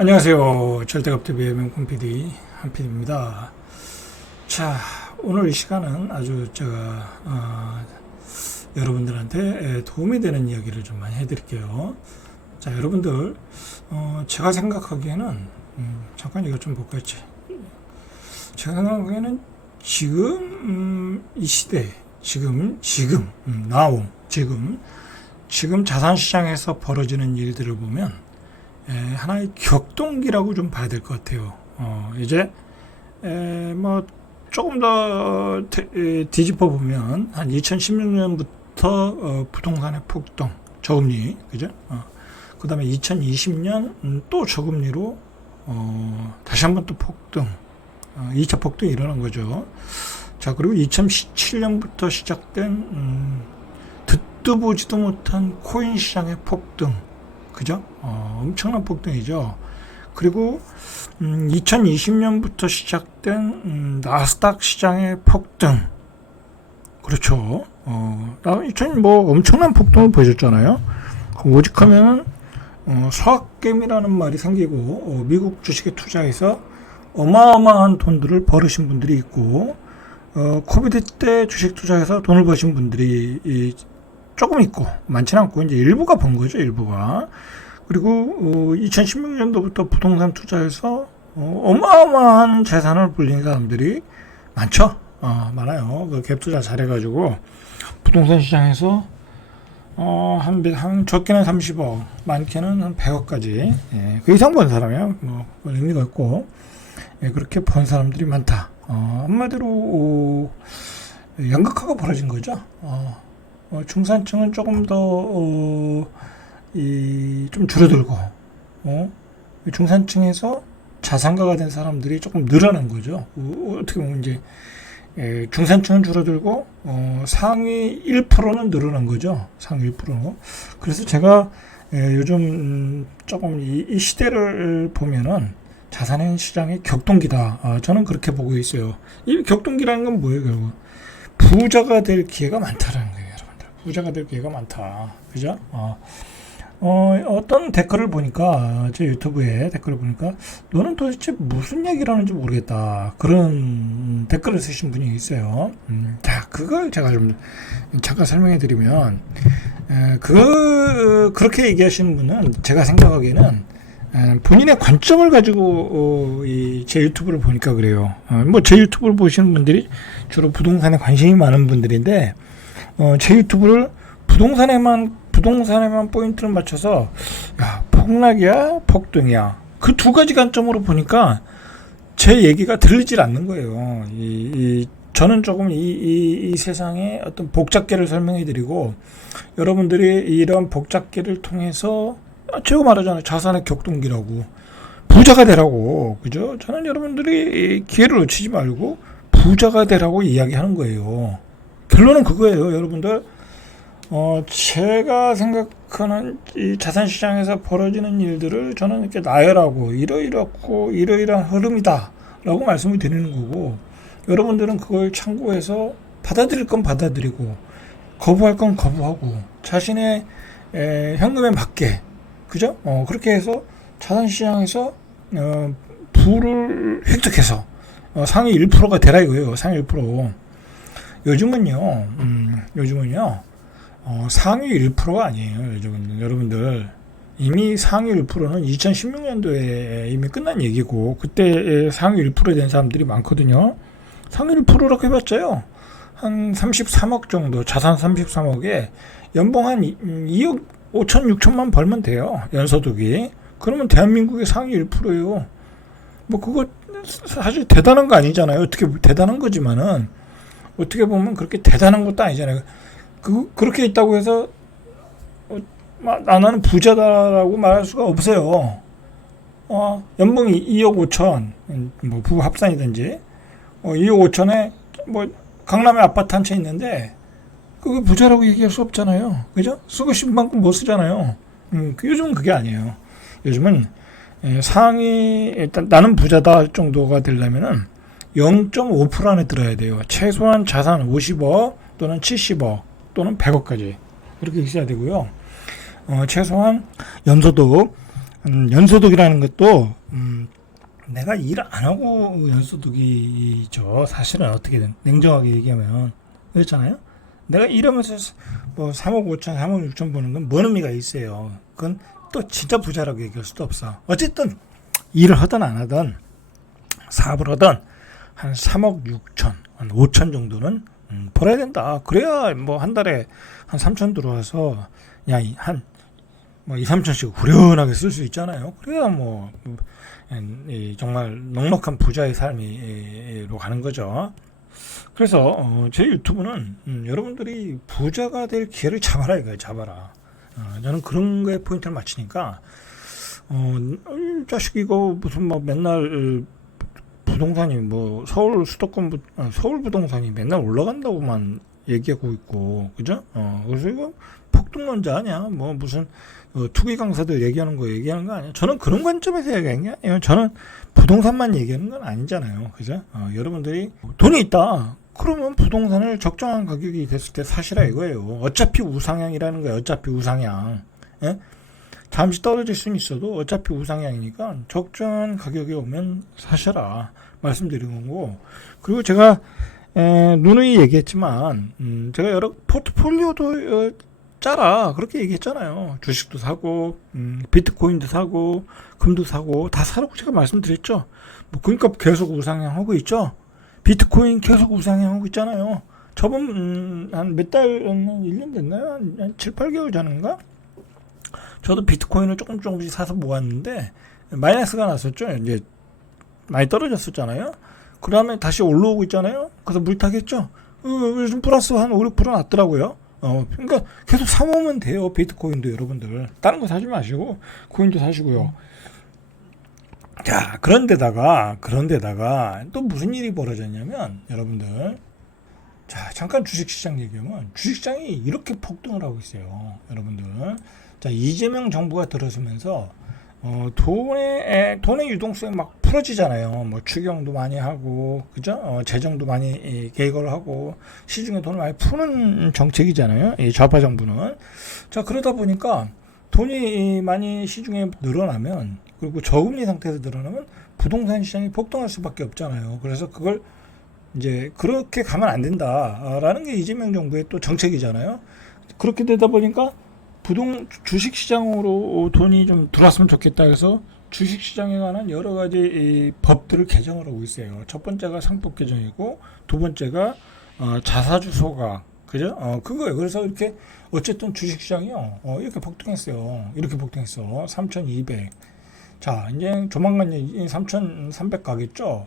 안녕하세요. 절대값TV의 명품 PD 한PD입니다. 자, 오늘 이 시간은 아주 여러분들한테 도움이 되는 이야기를 좀 많이 해드릴게요. 자, 여러분들 제가 생각하기에는 잠깐 이거 좀 볼까 했지. 제가 생각하기에는 지금 이 시대 지금 자산시장에서 벌어지는 일들을 보면 하나의 격동기라고 좀 봐야 될 것 같아요. 이제 뭐 조금 더 뒤집어 보면 한 2016년부터 부동산의 폭등, 저금리, 그죠? 그 다음에 2020년 또 저금리로 다시 한번 또 폭등, 2차 폭등이 일어난 거죠. 자, 그리고 2017년부터 시작된 듣도 보지도 못한 코인 시장의 폭등, 그죠? 엄청난 폭등이죠. 그리고 2020년부터 시작된 나스닥 시장의 폭등, 그렇죠. 뭐 엄청난 폭등을 보여줬잖아요. 오직하면 수학겜이라는 말이 생기고 미국 주식에 투자해서 어마어마한 돈들을 벌으신 분들이 있고 코비드 때 주식 투자해서 돈을 버신 분들이 조금 있고 많지는 않고 이제 일부가 번 거죠. 일부가. 그리고 2016년도부터 부동산 투자해서 어마어마한 재산을 불린 사람들이 많죠. 많아요. 그 갭 투자 잘해가지고 부동산 시장에서 한 적게는 30억, 많게는 한 100억까지 그 이상 번 사람이야. 뭐 의미가 있고 그렇게 번 사람들이 많다. 한마디로 양극화가 벌어진 거죠. 중산층은 조금 더 좀 줄어들고 중산층에서 자산가가 된 사람들이 조금 늘어난 거죠. 어떻게 보면 이제 중산층은 줄어들고 상위 1%는 늘어난 거죠. 상위 1%. 그래서 제가 요즘 조금 이 시대를 보면은 자산의 시장의 격동기다. 저는 그렇게 보고 있어요. 이 격동기라는 건 뭐예요, 결국? 부자가 될 기회가 많다라는 거예요, 여러분들. 부자가 될 기회가 많다. 그죠? 어떤 댓글을 보니까, 제 유튜브에 댓글을 보니까, 너는 도대체 무슨 얘기를 하는지 모르겠다. 그런 댓글을 쓰신 분이 있어요. 자, 그걸 제가 좀 잠깐 설명해 드리면, 그렇게 얘기하시는 분은 제가 생각하기에는, 본인의 관점을 가지고, 제 유튜브를 보니까 그래요. 뭐, 제 유튜브를 보시는 분들이 주로 부동산에 관심이 많은 분들인데, 제 유튜브를 부동산에만 포인트를 맞춰서 야, 폭락이야 폭등이야 그 두 가지 관점으로 보니까 제 얘기가 들리질 않는 거예요. 저는 조금 이 세상의 어떤 복잡계를 설명해 드리고 여러분들이 이런 복잡계를 통해서 제가 말하잖아요. 자산의 격동기라고 부자가 되라고, 그죠? 저는 여러분들이 기회를 놓치지 말고 부자가 되라고 이야기하는 거예요. 결론은 그거예요, 여러분들. 제가 생각하는 이 자산시장에서 벌어지는 일들을 저는 이렇게 나열하고 이러이러한 흐름이다 라고 말씀을 드리는 거고, 여러분들은 그걸 참고해서 받아들일 건 받아들이고 거부할 건 거부하고 자신의 현금에 맞게, 그죠? 그렇게 해서 자산시장에서 부를 획득해서 상위 1%가 되라 이거예요. 상위 1%. 요즘은요 상위 1%가 아니에요. 요즘은 여러분들 이미 상위 1%는 2016년도에 이미 끝난 얘기고, 그때 상위 1%에 된 사람들이 많거든요. 상위 1%라고 해봤자요, 한 33억 정도, 자산 33억에 연봉 한 2억 5천 6천만 벌면 돼요, 연소득이. 그러면 대한민국의 상위 1%예요. 뭐 그거 사실 대단한 거 아니잖아요. 어떻게 대단한 거지만은 어떻게 보면 그렇게 대단한 것도 아니잖아요. 그렇게 있다고 해서 나는 부자다라고 말할 수가 없어요. 연봉이 2억 5천, 뭐 부부 합산이든지 2억 5천에 뭐 강남에 아파트 한 채 있는데 그게 부자라고 얘기할 수 없잖아요. 그죠? 쓰고 싶은 만큼 못 쓰잖아요. 요즘은 그게 아니에요. 요즘은 상위, 일단 나는 부자다 정도가 되려면은 0.5% 안에 들어야 돼요. 최소한 자산 50억 또는 70억 또는 100억까지 그렇게 있어야 되고요. 최소한 연소득 연소득이라는 것도 내가 일 안 하고 연소득이죠. 사실은 어떻게든 냉정하게 얘기하면 그렇잖아요. 내가 일하면서 뭐 3억 5천, 3억 6천 버는 건 뭔 의미가 있어요. 그건 또 진짜 부자라고 얘기할 수도 없어. 어쨌든 일을 하든 안 하든 사업을 하든 한 3억 6천, 한 5천 정도는 벌어야 된다. 그래야 뭐 한 달에 한 3천 들어와서 한 뭐 2, 3천씩 후련하게 쓸 수 있잖아요. 그래야 뭐 정말 넉넉한 부자의 삶이로 가는 거죠. 그래서 제 유튜브는 여러분들이 부자가 될 기회를 잡아라 이거예요. 잡아라. 저는 그런 거에 포인트를 맞추니까 이 자식 이거 무슨 뭐 맨날 부동산이 뭐 서울 부동산이 맨날 올라간다고만 얘기하고 있고 그죠? 그래서 이거 폭등론자 아니야? 뭐 무슨 투기 강사들 얘기하는 거 아니야? 저는 그런 관점에서 얘기하는 게 아니에요. 저는 부동산만 얘기하는 건 아니잖아요. 그죠? 여러분들이 돈이 있다. 그러면 부동산을 적정한 가격이 됐을 때 사시라 이거예요. 어차피 우상향이라는 거예요. 어차피 우상향. 예? 잠시 떨어질 수는 있어도 어차피 우상향이니까 적정한 가격이 오면 사셔라 말씀드리는 거고. 그리고 제가 누누이 얘기했지만 제가 여러 포트폴리오도 짜라 그렇게 얘기했잖아요. 주식도 사고 비트코인도 사고 금도 사고 다 사라고 제가 말씀드렸죠. 뭐 금값 계속 우상향하고 있죠. 비트코인 계속 우상향하고 있잖아요. 저번 한 몇 달, 1년 됐나요? 한 7, 8개월 전인가? 저도 비트코인을 조금씩 사서 모았는데 마이너스가 났었죠. 이제 많이 떨어졌었잖아요. 그 다음에 다시 올라오고 있잖아요. 그래서 물타겠죠. 요즘 플러스 한 5, 6% 났더라고요. 그러니까 계속 사모으면 돼요. 비트코인도 여러분들. 다른 거 사지 마시고 코인도 사시고요. 자, 그런데다가 또 무슨 일이 벌어졌냐면 여러분들, 자, 잠깐 주식시장 얘기하면 주식시장이 이렇게 폭등을 하고 있어요. 여러분들. 자, 이재명 정부가 들어서면서 돈의 유동성이 막 풀어지잖아요. 뭐 추경도 많이 하고, 그죠? 재정도 많이 개입을 하고, 시중에 돈을 많이 푸는 정책이잖아요. 이 좌파 정부는. 자, 그러다 보니까 돈이 많이 시중에 늘어나면, 그리고 저금리 상태에서 늘어나면 부동산 시장이 폭등할 수밖에 없잖아요. 그래서 그걸 이제 그렇게 가면 안 된다라는 게 이재명 정부의 또 정책이잖아요. 그렇게 되다 보니까 주식시장으로 돈이 좀 들어왔으면 좋겠다 해서 주식시장에 관한 여러 가지 법들을 개정을 하고 있어요. 첫 번째가 상법 개정이고 두 번째가 자사주 소각, 그죠? 그거예요. 그래서 이렇게 어쨌든 주식시장이요 이렇게 폭등했어요. 이렇게 폭등했어. 3,200. 자, 이제 조만간 3,300 가겠죠.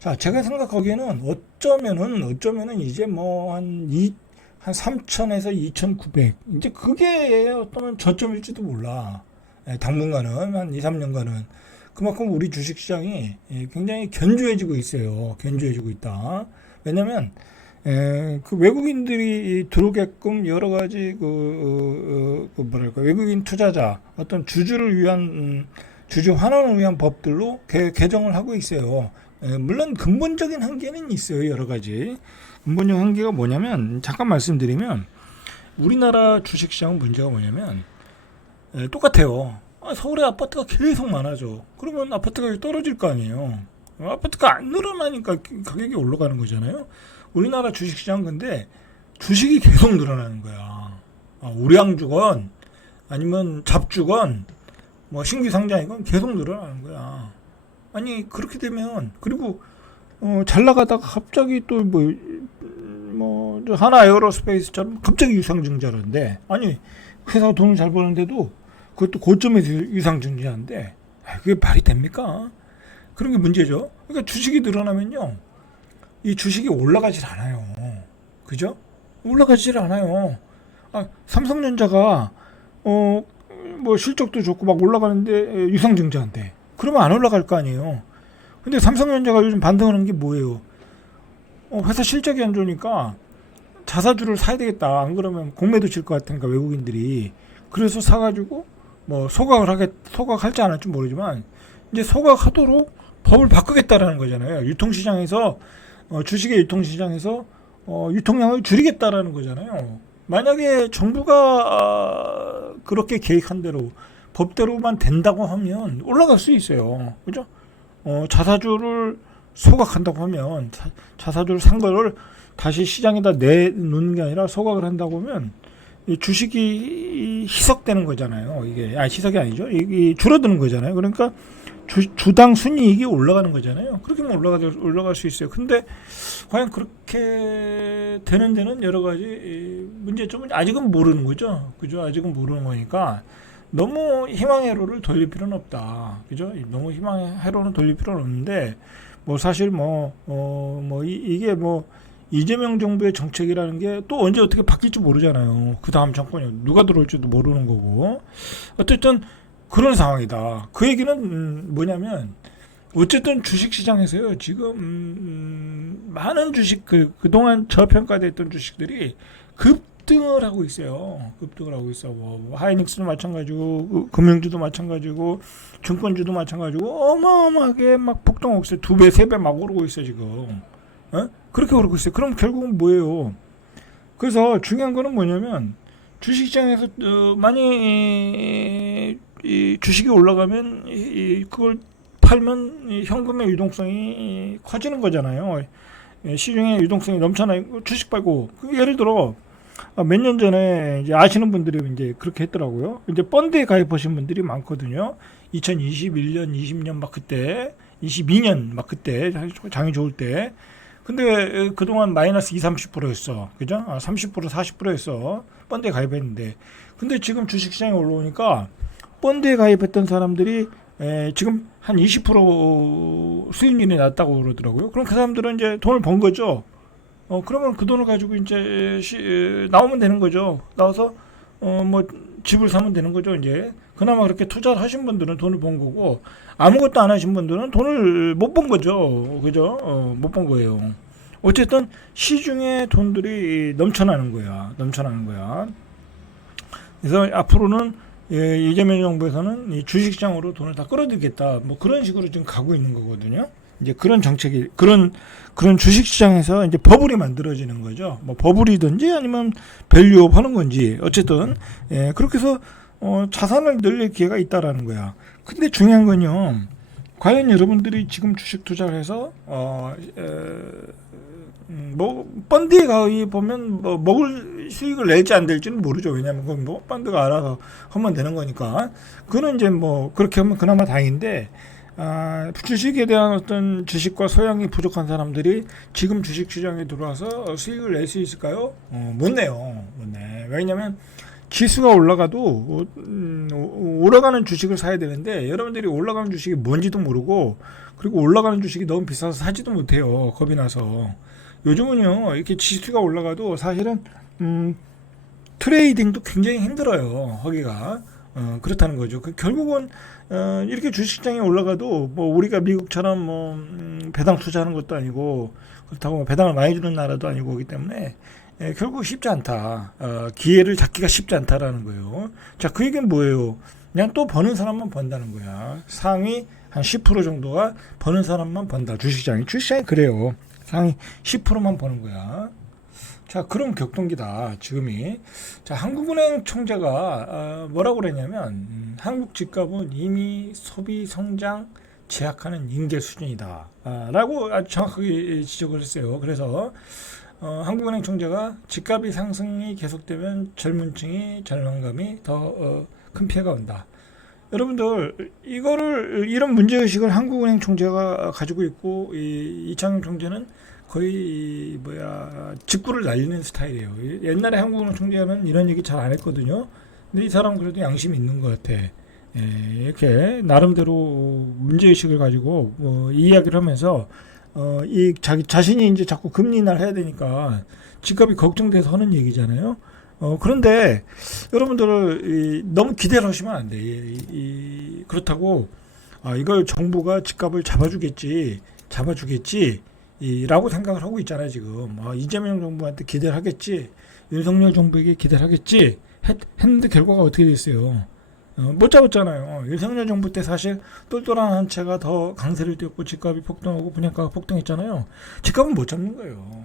자, 제가 생각하기에는 어쩌면은 이제 뭐 한 3,000에서 2,900. 이제 그게 어떤 저점일지도 몰라. 당분간은, 한 2, 3년간은. 그만큼 우리 주식시장이 굉장히 견조해지고 있어요. 견조해지고 있다. 왜냐면, 그 외국인들이 들어오게끔 여러 가지 외국인 투자자, 어떤 주주를 위한, 주주 환원을 위한 법들로 개정을 하고 있어요. 물론 근본적인 한계는 있어요. 여러 가지. 근본적 한계가 뭐냐면 잠깐 말씀드리면 우리나라 주식시장 문제가 뭐냐면 똑같아요. 서울에 아파트가 계속 많아져. 그러면 아파트 가격이 떨어질 거 아니에요. 아파트가 안 늘어나니까 가격이 올라가는 거잖아요. 우리나라 주식시장 근데 주식이 계속 늘어나는 거야. 우량주건 아니면 잡주건 뭐 신규 상장이건 계속 늘어나는 거야. 아니 그렇게 되면 그리고 잘 나가다가 갑자기 또 뭐 하나 에어로스페이스처럼 갑자기 유상증자라는데 아니 회사가 돈을 잘 버는데도 그것도 고점에서 유상증자인데 그게 말이 됩니까? 그런 게 문제죠. 그러니까 주식이 늘어나면요 이 주식이 올라가질 않아요. 그죠? 올라가질 않아요. 삼성전자가 뭐 실적도 좋고 막 올라가는데 유상증자인데 그러면 안 올라갈 거 아니에요. 근데 삼성전자가 요즘 반등하는 게 뭐예요? 회사 실적이 안 좋으니까 자사주를 사야 되겠다. 안 그러면 공매도 칠 것 같으니까 외국인들이 그래서 사가지고 뭐 소각할지 안 할지 모르지만 이제 소각하도록 법을 바꾸겠다라는 거잖아요. 유통시장에서 주식의 유통시장에서 유통량을 줄이겠다라는 거잖아요. 만약에 정부가 그렇게 계획한 대로 법대로만 된다고 하면 올라갈 수 있어요. 그죠? 자사주를 소각한다고 하면 자사주를 산 거를 다시 시장에다 내놓는 게 아니라 소각을 한다고 하면 이 주식이 희석되는 거잖아요. 이게 희석이 아니죠. 이게 줄어드는 거잖아요. 그러니까 주당 순이익이 올라가는 거잖아요. 그렇게 하면 올라갈 수 있어요. 근데 과연 그렇게 되는 데는 여러 가지 문제점은 아직은 모르는 거죠. 그죠? 아직은 모르는 거니까 너무 희망의 회로를 돌릴 필요는 없다. 그죠? 너무 희망의 회로는 돌릴 필요는 없는데 뭐 사실 이게 이재명 정부의 정책이라는 게 또 언제 어떻게 바뀔지 모르잖아요. 그 다음 정권이 누가 들어올지도 모르는 거고. 어쨌든 그런 상황이다. 그 얘기는 뭐냐면 어쨌든 주식시장에서요. 지금 많은 주식 그동안 저평가됐던 주식들이 급등을 하고 있어요. 급등을 하고 있어. 하이닉스도 마찬가지고 금융주도 마찬가지고 증권주도 마찬가지고 어마어마하게 막 폭등하고 있어요. 2배, 3배 막 오르고 있어 지금. 그렇게 오르고 있어요. 그럼 결국은 뭐예요? 그래서 중요한 거는 뭐냐면 주식시장에서 많이 이 주식이 올라가면 그걸 팔면 현금의 유동성이 커지는 거잖아요. 시중에 유동성이 넘쳐나요. 주식 팔고 예를 들어 몇 년 전에 이제 아시는 분들이 이제 그렇게 했더라고요. 이제 펀드에 가입하신 분들이 많거든요. 2021년, 20년 막 그때, 22년 막 그때 장이 좋을 때. 근데 그동안 마이너스 30%였어. 그죠? 30%, 40%였어. 펀드에 가입했는데. 근데 지금 주식시장에 올라오니까 펀드에 가입했던 사람들이 지금 한 20% 수익률이 낮다고 그러더라고요. 그럼 그 사람들은 이제 돈을 번 거죠. 그러면 그 돈을 가지고 이제 나오면 되는 거죠. 나와서 집을 사면 되는 거죠. 이제 그나마 그렇게 투자를 하신 분들은 돈을 번 거고 아무것도 안 하신 분들은 돈을 못 번 거죠. 그죠? 못 번 거예요. 어쨌든 시중에 돈들이 넘쳐나는 거야. 그래서 앞으로는 이재명 정부에서는 이 주식시장으로 돈을 다 끌어들이겠다. 그런 식으로 지금 가고 있는 거거든요. 이제 그런 정책이 그런 주식시장에서 이제 버블이 만들어지는 거죠. 버블이든지 아니면 밸류업 하는 건지 어쨌든 그렇게 해서 자산을 늘릴 기회가 있다라는 거야. 근데 중요한 건요. 과연 여러분들이 지금 주식 투자를 해서 펀드에 가입 보면 먹을 수익을 낼지 안 될지는 모르죠. 왜냐하면 그건 펀드가 알아서 하면 되는 거니까. 그거는 이제 그렇게 하면 그나마 다행인데. 주식에 대한 어떤 지식과 소양이 부족한 사람들이 지금 주식 시장에 들어와서 수익을 낼 수 있을까요? 못 내요. 못 내. 왜냐하면 지수가 올라가도 올라가는 주식을 사야 되는데 여러분들이 올라가는 주식이 뭔지도 모르고 그리고 올라가는 주식이 너무 비싸서 사지도 못해요. 겁이 나서. 요즘은요 이렇게 지수가 올라가도 사실은 트레이딩도 굉장히 힘들어요. 하기가. 그렇다는 거죠. 결국은 이렇게 주식시장이 올라가도 우리가 미국처럼 배당 투자하는 것도 아니고 그렇다고 배당을 많이 주는 나라도 아니고 그렇기 때문에 결국 쉽지 않다. 기회를 잡기가 쉽지 않다라는 거예요. 자, 그 얘기는 뭐예요? 그냥 또 버는 사람만 번다는 거야. 상위 한 10% 정도가 버는 사람만 번다. 주식시장이 그래요. 상위 10%만 버는 거야. 자, 그런 격동기다, 지금이. 자, 한국은행 총재가, 뭐라고 그랬냐면, 한국 집값은 이미 소비 성장 제약하는 임계 수준이다. 라고 아주 정확하게 지적을 했어요. 그래서, 한국은행 총재가 집값이 상승이 계속되면 젊은 층이 절망감이 더 큰 피해가 온다. 여러분들, 이런 문제의식을 한국은행 총재가 가지고 있고, 이창용 총재는 거의 직구를 날리는 스타일이에요. 옛날에 한국은행 총재는 이런 얘기 잘 안 했거든요. 근데 이 사람은 그래도 양심이 있는 것 같아. 이렇게 나름대로 문제의식을 가지고 이 이야기를 하면서 이 자신이 이제 자꾸 금리 인하를 해야 되니까 집값이 걱정돼서 하는 얘기잖아요. 그런데 여러분들 너무 기대를 하시면 안 돼. 그렇다고 이걸 정부가 집값을 잡아주겠지 라고 생각을 하고 있잖아요. 지금 이재명 정부한테 기대를 하겠지, 윤석열 정부에게 기대를 하겠지 했는데 결과가 어떻게 됐어요? 못 잡았잖아요. 윤석열 정부 때 사실 똘똘한 한 채가 더 강세를 띄었고 집값이 폭등하고 분양가가 폭등했잖아요. 집값은 못 잡는 거예요.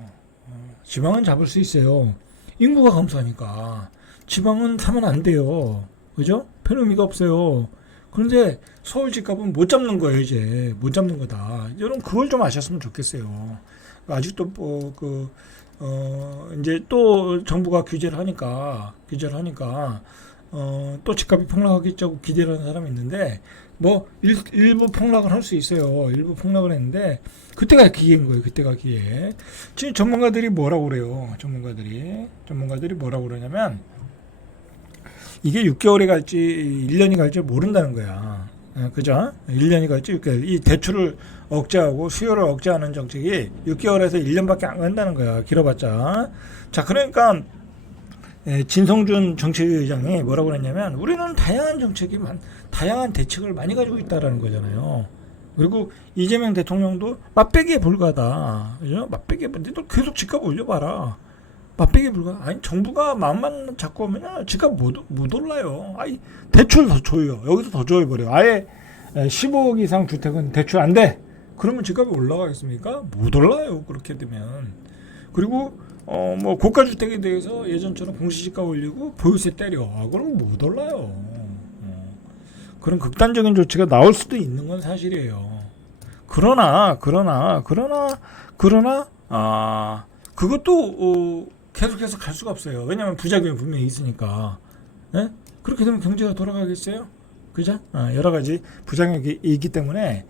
지방은 잡을 수 있어요. 인구가 감소하니까. 지방은 사면 안 돼요. 그죠? 별 의미가 없어요. 그런데 서울 집값은 못 잡는 거예요, 이제. 못 잡는 거다. 여러분, 그걸 좀 아셨으면 좋겠어요. 아직도 이제 또 정부가 규제를 하니까, 또 집값이 폭락하겠다고 기대를 하는 사람이 있는데, 뭐, 일부 폭락을 할 수 있어요. 일부 폭락을 했는데, 그때가 기회인 거예요, 그때가 기회. 지금 전문가들이 뭐라고 그래요, 전문가들이 뭐라고 그러냐면, 이게 6개월이 갈지 1년이 갈지 모른다는 거야. 그죠? 1년이 갈지 6개월. 이 대출을 억제하고 수요를 억제하는 정책이 6개월에서 1년밖에 안 간다는 거야. 길어봤자. 자, 그러니까 진성준 정책의장이 뭐라고 그랬냐면 우리는 다양한 대책을 많이 가지고 있다라는 거잖아요. 그리고 이재명 대통령도 맛배기에 불과하다. 그죠? 맛배기에 불과하다. 너 계속 집값 올려봐라. 맛배기 불가. 아니 정부가 마음만 잡고 오면 집값 못 올라요. 아니 대출 더 줘요. 여기서 더 줘버려. 아예 15억 이상 주택은 대출 안 돼. 그러면 집값이 올라가겠습니까? 못 올라요. 그렇게 되면. 그리고 뭐 고가 주택에 대해서 예전처럼 공시지가 올리고 보유세 때려. 그러면 못 올라요. 그런 극단적인 조치가 나올 수도 있는 건 사실이에요. 그러나 그것도 계속해서 갈 수가 없어요. 왜냐하면 부작용이 분명히 있으니까. 예? 그렇게 되면 경제가 돌아가겠어요? 그죠? 여러 가지 부작용이 있기 때문에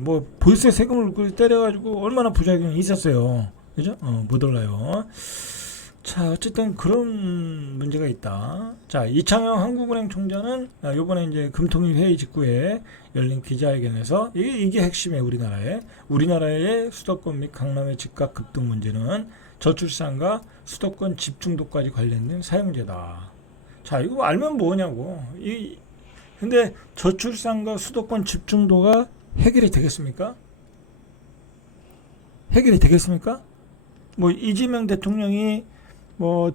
뭐 보유세 세금을 때려가지고 얼마나 부작용이 있었어요. 그죠? 못 올라요. 자, 어쨌든 그런 문제가 있다. 자, 이창용 한국은행 총재는 요번에 이제 금통위 회의 직후에 열린 기자회견에서 이게 핵심이에요. 우리나라의 수도권 및 강남의 집값 급등 문제는 저출산과 수도권 집중도까지 관련된 사용제다. 자, 이거 알면 뭐냐고. 근데 저출산과 수도권 집중도가 해결이 되겠습니까? 뭐 이재명 대통령이 뭐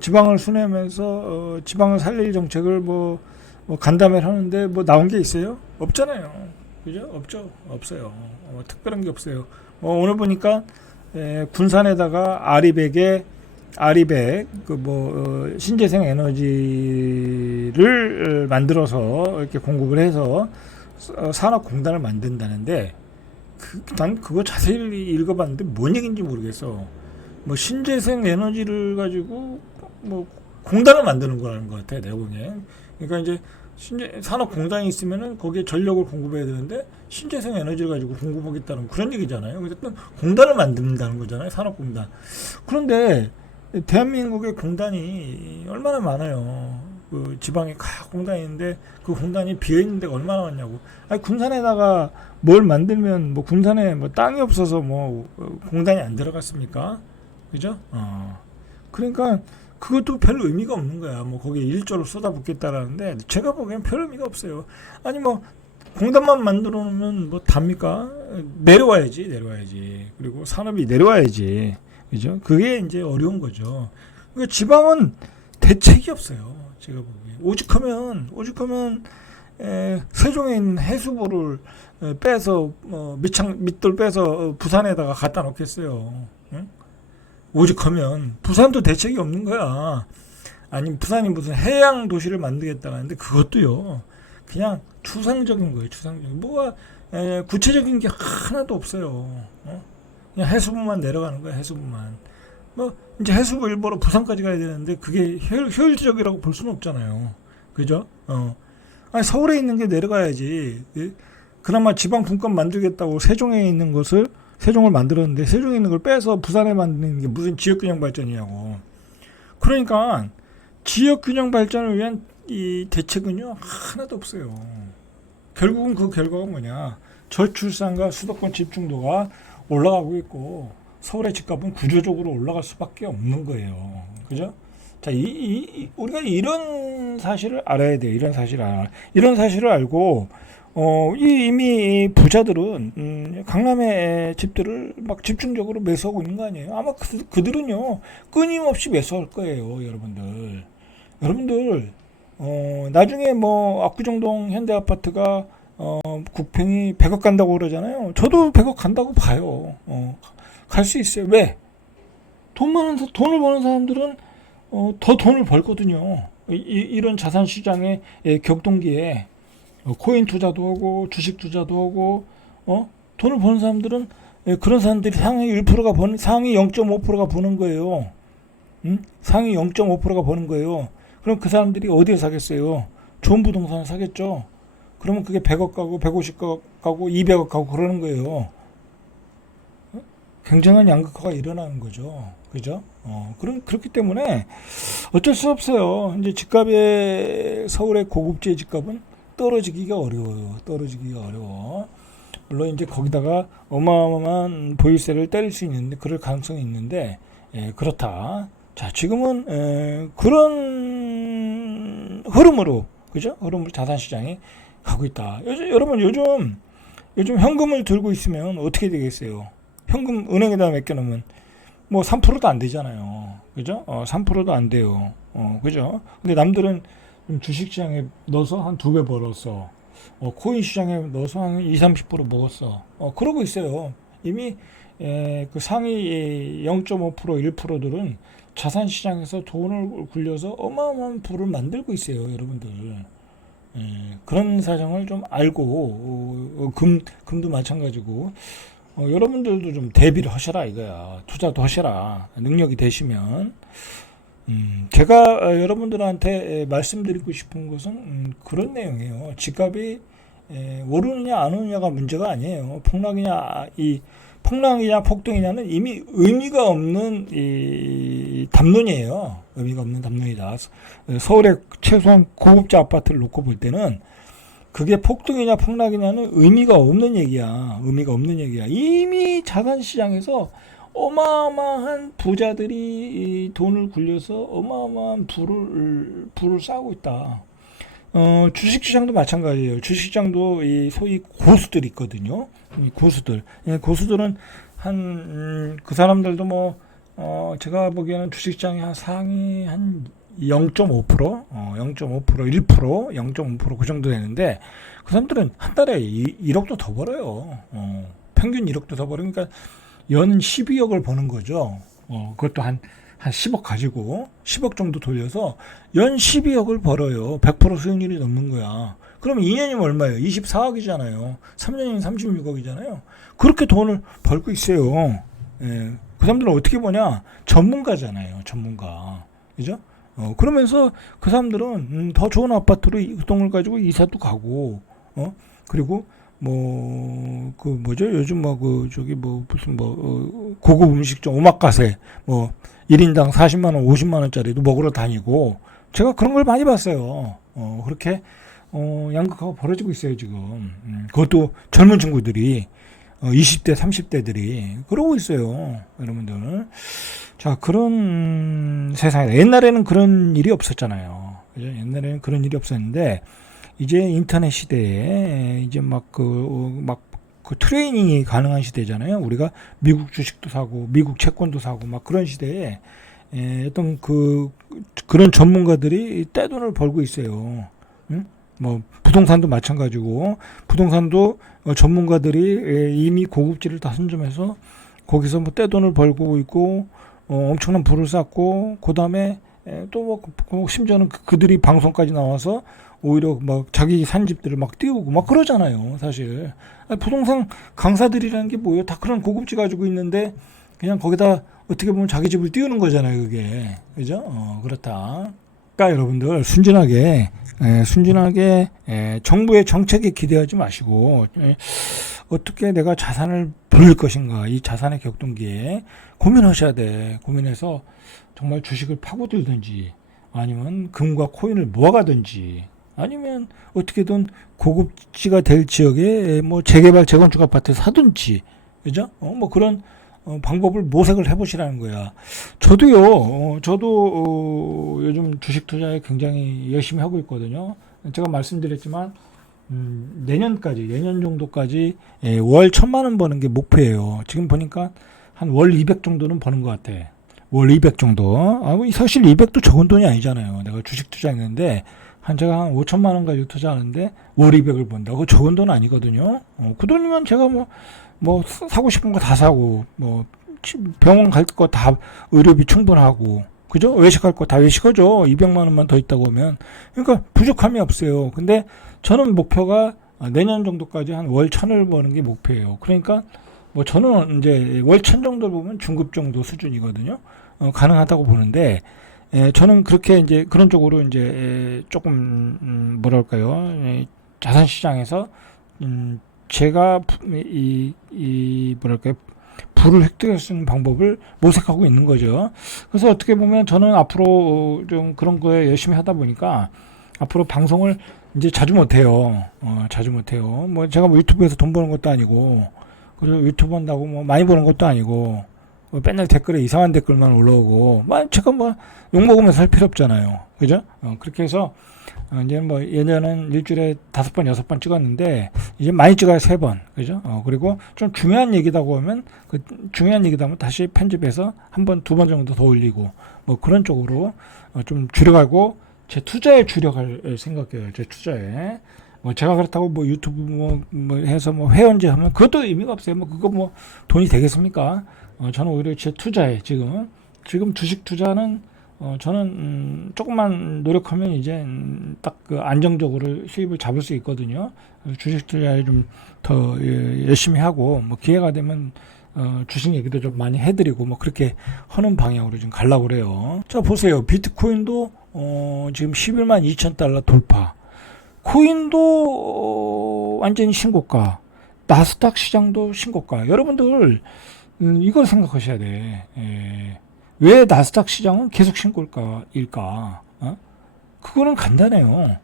지방을 순회하면서 지방을 살릴 정책을 뭐 간담회를 하는데 뭐 나온 게 있어요? 없잖아요. 그죠? 없어요. 특별한 게 없어요. 오늘 보니까 군산에다가 아리백 신재생 에너지를 만들어서 이렇게 공급을 해서 산업공단을 만든다는데 난 그거 자세히 읽어봤는데 뭔 얘기인지 모르겠어. 뭐 신재생 에너지를 가지고 뭐 공단을 만드는 거라는 것 같아 내용에. 그러니까 이제 산업공단이 있으면은 거기에 전력을 공급해야 되는데 신재생 에너지를 가지고 공급하겠다는 그런 얘기잖아요. 어쨌든 공단을 만든다는 거잖아요. 산업공단. 그런데 대한민국의 공단이 얼마나 많아요. 그 지방에 공단이 있는데 그 공단이 비어 있는 데가 얼마나 많냐고. 아니 군산에다가 뭘 만들면 뭐 군산에 뭐 땅이 없어서 뭐 공단이 안 들어갔습니까? 그죠? 그러니까 그것도 별 의미가 없는 거야. 뭐 거기에 1조를 쏟아붓겠다라는데 제가 보기엔 별 의미가 없어요. 아니 뭐 공단만 만들어 놓으면 뭐 답니까? 내려와야지. 그리고 산업이 내려와야지. 그죠? 그게 이제 어려운 거죠. 그러니까 지방은 대책이 없어요. 제가 보기엔. 오죽하면 세종에 있는 해수부를 빼서 밑돌 빼서 부산에다가 갖다 놓겠어요. 응? 오죽하면 부산도 대책이 없는 거야. 아니 부산이 무슨 해양 도시를 만들겠다는데 그것도요. 그냥 추상적인 거예요. 뭐가 구체적인 게 하나도 없어요. 그냥 해수부만 내려가는 거야. 해수부만. 뭐 이제 해수부 일보러 부산까지 가야 되는데 그게 효율적이라고 볼 수는 없잖아요. 그죠? 아니 서울에 있는 게 내려가야지. 그나마 지방 분권 만들겠다고 세종에 있는 것을 세종을 만들었는데 세종에 있는 걸 빼서 부산에 만드는 게 무슨 지역균형 발전이냐고. 그러니까 지역균형 발전을 위한 이 대책은요 하나도 없어요. 결국은 그 결과가 뭐냐? 저출산과 수도권 집중도가 올라가고 있고 서울의 집값은 구조적으로 올라갈 수밖에 없는 거예요. 그죠? 자, 우리가 이런 사실을 알아야 돼요. 이런 사실을 알고 이미 부자들은 강남의 집들을 막 집중적으로 매수하고 있는 거 아니에요? 아마 그들은요 끊임없이 매수할 거예요, 여러분들. 나중에 뭐 압구정동 현대아파트가 국평이 100억 간다고 그러잖아요. 저도 100억 간다고 봐요. 갈 수 있어요. 왜? 돈을 버는 사람들은 더 돈을 벌거든요. 이런 자산 시장의 격동기에 코인 투자도 하고 주식 투자도 하고 돈을 버는 사람들은 그런 사람들이 상위 1%가 버는 상위 0.5%가 버는 거예요. 상위 0.5%가 버는 거예요. 그럼 그 사람들이 어디에 사겠어요? 좋은 부동산을 사겠죠. 그러면 그게 100억 가고 150억 가고 200억 가고 그러는 거예요. 굉장한 양극화가 일어나는 거죠. 그죠? 그렇기 때문에 어쩔 수 없어요. 이제 집값의 서울의 고급지의 집값은 떨어지기가 어려워요. 떨어지기가 어려워. 물론 이제 거기다가 어마어마한 보유세를 때릴 수 있는데 그럴 가능성이 있는데 그렇다. 자, 지금은 그런 흐름으로 그죠? 흐름으로 자산 시장이 가고 있다. 여러분 요즘 현금을 들고 있으면 어떻게 되겠어요? 현금 은행에다 맡겨놓으면 뭐 3%도 안 되잖아요. 그죠? 3%도 안 돼요. 그죠? 근데 남들은 주식시장에 넣어서 한 2배 벌었어. 코인 시장에 넣어서 한 20-30% 먹었어. 그러고 있어요. 이미 그 상위 0.5% 1%들은 자산 시장에서 돈을 굴려서 어마어마한 부를 만들고 있어요, 여러분들. 그런 사정을 좀 알고 금도 마찬가지고 여러분들도 좀 대비를 하셔라 이거야. 투자도 하셔라. 능력이 되시면. 제가 여러분들한테 말씀드리고 싶은 것은 그런 내용이에요. 집값이 오르느냐 안 오르느냐가 문제가 아니에요. 폭락이냐 폭등이냐는 이미 의미가 없는 이 담론이에요. 의미가 없는 담론이다. 서울의 최소한 고급자 아파트를 놓고 볼 때는 그게 폭등이냐 폭락이냐는 의미가 없는 얘기야. 의미가 없는 얘기야. 이미 자산 시장에서 어마어마한 부자들이 돈을 굴려서 어마어마한 부를 쌓고 있다. 주식시장도 마찬가지예요. 주식시장도 이 소위 고수들이 있거든요. 이 고수들은 그 사람들도 제가 보기에는 주식시장이 한 상위 한 0.5%, 0.5%, 1%, 0.5% 그 정도 되는데 그 사람들은 한 달에 1억도 더 벌어요. 평균 1억도 더 벌어요. 그러니까 연 12억을 버는 거죠. 그것도 한 10억 가지고 10억 정도 돌려서 연 12억을 벌어요. 100% 수익률이 넘는 거야. 그러면 2년이면 얼마예요? 24억이잖아요. 3년이면 36억이잖아요. 그렇게 돈을 벌고 있어요. 그 사람들은 어떻게 보냐? 전문가잖아요. 전문가. 그죠? 그러면서 그 사람들은 더 좋은 아파트로 이동을 가지고 이사도 가고, 그리고 요즘 무슨 고급 음식점 오마카세, 1인당 40만원, 50만원짜리도 먹으러 다니고, 제가 그런 걸 많이 봤어요. 그렇게, 양극화가 벌어지고 있어요, 지금. 그것도 젊은 친구들이, 20대, 30대들이, 그러고 있어요, 여러분들. 자, 그런 세상에, 옛날에는 그런 일이 없었잖아요. 그죠? 옛날에는 그런 일이 없었는데, 이제 인터넷 시대에 이제 그 트레이닝이 가능한 시대잖아요. 우리가 미국 주식도 사고 미국 채권도 사고 막 그런 시대에 어떤 그런 전문가들이 떼돈을 벌고 있어요. 부동산도 마찬가지고 부동산도 전문가들이 이미 고급지를 다 선점해서 거기서 떼돈을 벌고 있고 엄청난 부를 쌓고 그다음에 또 심지어는 그들이 방송까지 나와서 오히려 자기 산 집들을 띄우고 그러잖아요, 사실. 부동산 강사들이라는 게 뭐예요? 다 그런 고급지 가지고 있는데 그냥 거기다 어떻게 보면 자기 집을 띄우는 거잖아요, 그게. 그죠? 그렇다. 그러니까 여러분들 순진하게 정부의 정책에 기대하지 마시고 어떻게 내가 자산을 불릴 것인가, 이 자산의 격동기에 고민하셔야 돼. 고민해서 정말 주식을 파고들든지 아니면 금과 코인을 모아가든지 아니면 어떻게든 고급지가 될 지역에 재개발 재건축 아파트 사든지, 그죠? 그런 방법을 모색을 해보시라는 거야. 저도 요즘 주식 투자에 굉장히 열심히 하고 있거든요. 제가 말씀드렸지만 내년 정도까지 월 1,000만 원 버는 게 목표예요. 지금 보니까 한 월 200 정도는 버는 것 같아. 월 200 정도. 사실 200도 적은 돈이 아니잖아요. 내가 주식 투자했는데 제가 한 5천만 원 가지고 투자하는데 월 200을 번다. 그거 적은 돈 아니거든요. 그 돈이면 제가 사고 싶은 거 다 사고 병원 갈 거 다 의료비 충분하고 그죠? 외식할 거 다 외식하죠. 200만 원만 더 있다고 하면. 그러니까 부족함이 없어요. 근데 저는 목표가 내년 정도까지 한 월 1,000을 버는 게 목표예요. 그러니까 뭐 저는 이제 월 1,000 정도 보면 중급 정도 수준이거든요. 가능하다고 보는데, 저는 그렇게 이제 그런 쪽으로 이제 조금 뭐랄까요? 자산 시장에서 제가 이 뭐랄까요? 부를 획득할 수 있는 방법을 모색하고 있는 거죠. 그래서 어떻게 보면 저는 앞으로 좀 그런 거에 열심히 하다 보니까 앞으로 방송을 이제 자주 못해요. 자주 못해요. 뭐 제가 뭐 유튜브에서 돈 버는 것도 아니고, 그리고 유튜브 한다고 뭐 많이 버는 것도 아니고, 뭐 맨날 댓글에 이상한 댓글만 올라오고, 뭐 제가 뭐 욕먹으면서 할 필요 없잖아요. 그죠? 그렇게 해서 이제 뭐 예전엔 일주일에 5번, 6번 찍었는데 이제 많이 찍어야 3번. 그죠? 그리고 좀 중요한 얘기다고 하면 그 중요한 얘기다 하면 다시 편집해서 1번, 2번 정도 더 올리고 뭐 그런 쪽으로 좀 줄여가고 제 투자에 줄여갈 생각이에요. 제 투자에. 뭐 제가 그렇다고 뭐 유튜브 뭐 해서 뭐 회원제 하면 그것도 의미가 없어요. 뭐 그거 뭐 돈이 되겠습니까? 저는 오히려 제 투자에 지금 주식 투자는 저는 조금만 노력하면 이제 딱 그 안정적으로 수입을 잡을 수 있거든요. 그래서 주식 투자에 좀 더 열심히 하고 뭐 기회가 되면 주식 얘기도 좀 많이 해드리고 뭐 그렇게 하는 방향으로 좀 가려고 그래요. 자 보세요. 비트코인도 지금 11만 2천 달러 돌파. 코인도 완전히 신고가. 나스닥 시장도 신고가. 여러분들 이걸 생각하셔야 돼. 왜 나스닥 시장은 계속 신고일까? 그거는 간단해요.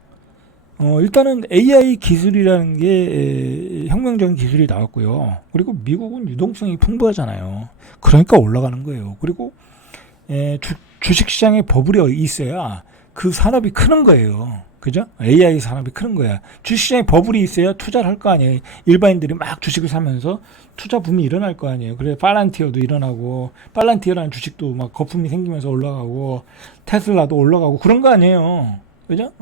일단은 AI 기술이라는 게 혁명적인 기술이 나왔고요. 그리고 미국은 유동성이 풍부하잖아요. 그러니까 올라가는 거예요. 그리고 주식시장에 버블이 있어야 그 산업이 크는 거예요. 그죠? AI 산업이 크는 거야. 주식시장에 버블이 있어야 투자를 할 거 아니에요. 일반인들이 막 주식을 사면서 투자 붐이 일어날 거 아니에요. 그래 팔란티어도 일어나고, 팔란티어라는 주식도 막 거품이 생기면서 올라가고, 테슬라도 올라가고 그런 거 아니에요. 그죠?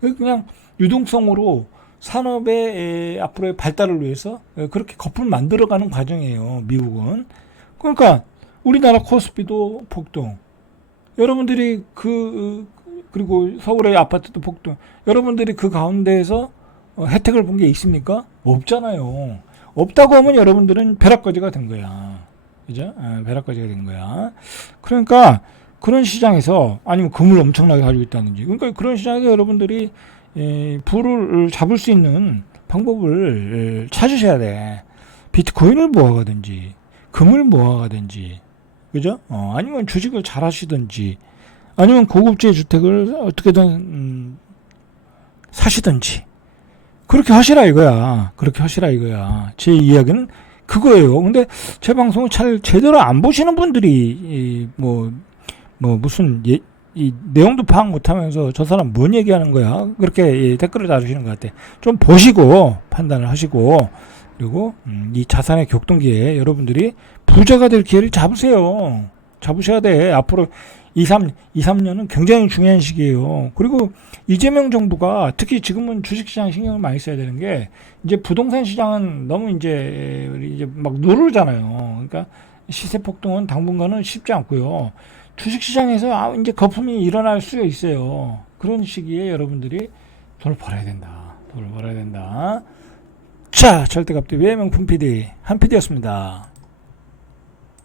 그냥 유동성으로 산업의 앞으로의 발달을 위해서 그렇게 거품을 만들어가는 과정이에요. 미국은. 그러니까 우리나라 코스피도 폭등. 여러분들이 그리고 서울의 아파트도 폭등. 여러분들이 그 가운데에서 혜택을 본 게 있습니까? 없잖아요. 없다고 하면 여러분들은 벼락거지가 된 거야. 그죠? 벼락거지가 된 거야. 그러니까 그런 시장에서 아니면 금을 엄청나게 가지고 있다든지. 그러니까 그런 시장에서 여러분들이 부를 잡을 수 있는 방법을 찾으셔야 돼. 비트코인을 모아가든지, 금을 모아가든지, 그죠? 아니면 주식을 잘 하시든지, 아니면 고급지의 주택을 어떻게든 사시든지 그렇게 하시라 이거야. 그렇게 하시라 이거야. 제 이야기는 그거예요. 근데 제 방송을 잘 제대로 안 보시는 분들이 무슨 이 내용도 파악 못하면서 저 사람 뭔 얘기하는 거야? 그렇게 댓글을 달으시는 것 같아. 좀 보시고 판단을 하시고 그리고 이 자산의 격동기에 여러분들이 부자가 될 기회를 잡으세요. 잡으셔야 돼. 앞으로 2, 3년은 굉장히 중요한 시기예요. 그리고 이재명 정부가 특히 지금은 주식시장 신경을 많이 써야 되는 게 이제 부동산 시장은 너무 이제 막 누르잖아요. 그러니까 시세 폭등은 당분간은 쉽지 않고요. 주식시장에서 이제 거품이 일어날 수가 있어요. 그런 시기에 여러분들이 돈을 벌어야 된다. 돈을 벌어야 된다. 자, 절대값대 외명품 PD 한 PD였습니다.